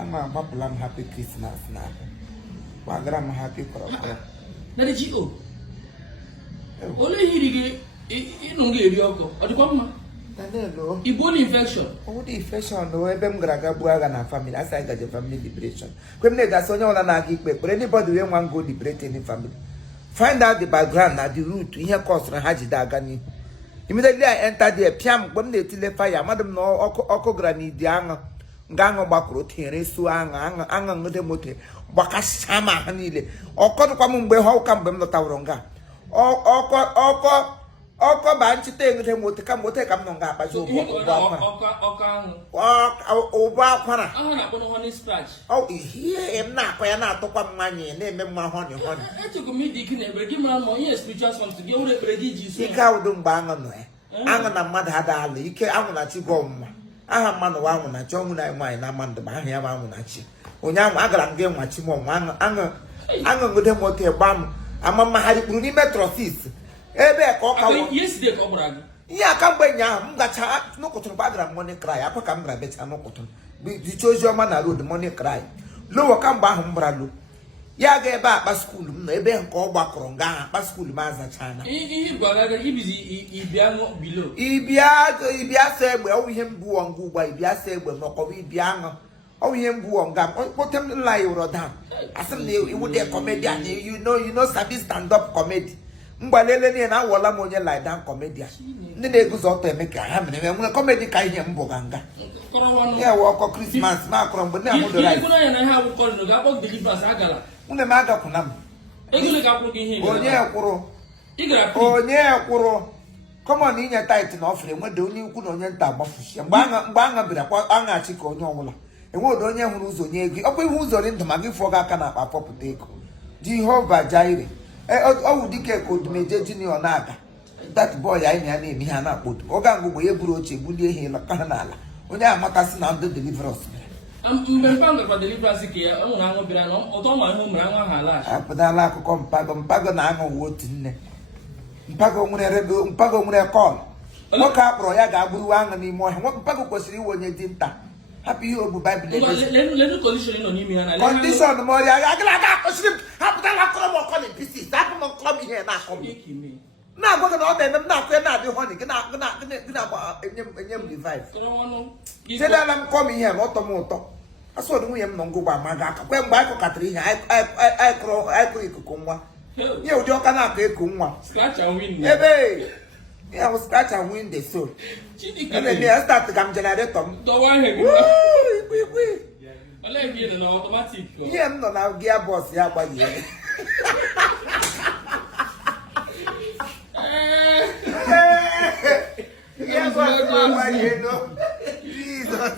I'm a popular happy Christmas now. I'm happy for a Nadi Gio. Only he don't get Yoko or the Pama. Igbo infection. Oh, the infection, no, Ebem Gragabuaga and family. As I got the family liberation. When they got Sonia and I give but anybody will want to go liberate any family. Find out the background at the root to hear cost and Haji Dagani. Immediately I entered the piam when they till fire, Madam no Oko Granny, the anger, Gango Bakro, Tere, Suang, Angang the Mote, Bakashama Hanile, or Kotakamumbe, how come Bem not Tauronga. Oko banchi tengu te mote kam mote kam nonga pa so oba kwana na bono honey scratch oh here em na kwa na to kwa manye na eme mma honey e to go meet the king e bregi man mo here spiritual something ge ure bregi ji so ika udum banga no anga na mmadụ hada ala ike anwụ na chi go mma aha mmanụ wa anwụ na chi ọnwụ na nwanyị na mmadụ ba aha ya ba anwụ na chi onye anwụ agara m ge nwa chi mo anga ngode mote gbam ama mahari kpuru ni metrosis ebe ko ka yesterday ko brag ya ka mgbe nya m gacha n'ụkụtụrụ gbadara money cry akwa ka m bra becha n'ụkụtụrụ di chozioma na road money cry lowo ka mgbe ahụ m bra lo ya ga ebe akpa school m no ebe nke ọ gbakọrọ nga akpa school m azacha na ihe gwara ibizi ibia ngo below ibia se egbe ọ ihe mbu ongu ugba ibia se egbe n'ọkọwa ibia ngo ọ ihe mbu onga potem lie rodan asem na iwu de comedian you know service stand up comedy mgbalele ni na awola m onye lie down comedian ndị na-eguzo ọtọ eme ka ha mere enwe comedy ka ihe mbụ ganga ya wo ọkọ Christmas ma akọrọ mgbe na amudo right une m agakwuna m onye kwụrụ common inye tight na ofere nwede onye ukwu na onye nta agbafushi mgbe anya bịara kwa anya chi ka onye ọbụla enwedo onye hụrụ ụzọ nye ego ọ bụ ihe ụzọ dị ndụ ma gị fụọ aka na akpa pọpụta ego Jehova Jaire ọwụ dike ka odumeje junior na-aga that boy anyị na na-eme ha na-akpọdo ọ ga ngụgbo ya buru oche bulie ihe lọka ha n'ala onye amatasị na ndị deliverance apụtala akụkọ mpago na aṅụ otu nne mpago nwere kọl nwoke akpọrọ ya ga-agburu aṅụ n'ime ọhịa nwoke mpago kwesịrị iwe onye dị nta hapụ ihe obu Baịbụl kọndishọn m ọrịa agala aga akọsiri m hapụtala akọrọ m ọkọ na pieces hapụ m nkọrọ m ihe na-akọ m na-agwa gị na ọ na-eme m na-akụ ya na-adị họnị gị na-agba enye m revive chedala m kọọ m ihe na ọtọ m ụtọ asọdụ nwunye m nọ ngụgba ma ga aka kwe mgbe anyị kọkatara ihe anyị kụrụ ikuku nwa ihe ụdị ọka na-akọ eku nwa ebe ya was scratch and win the soul. And then I start to come generator. Automatic. Yeah, I'm not now gearbox. Yeah, but yeah. Yeah, but you know, Jesus.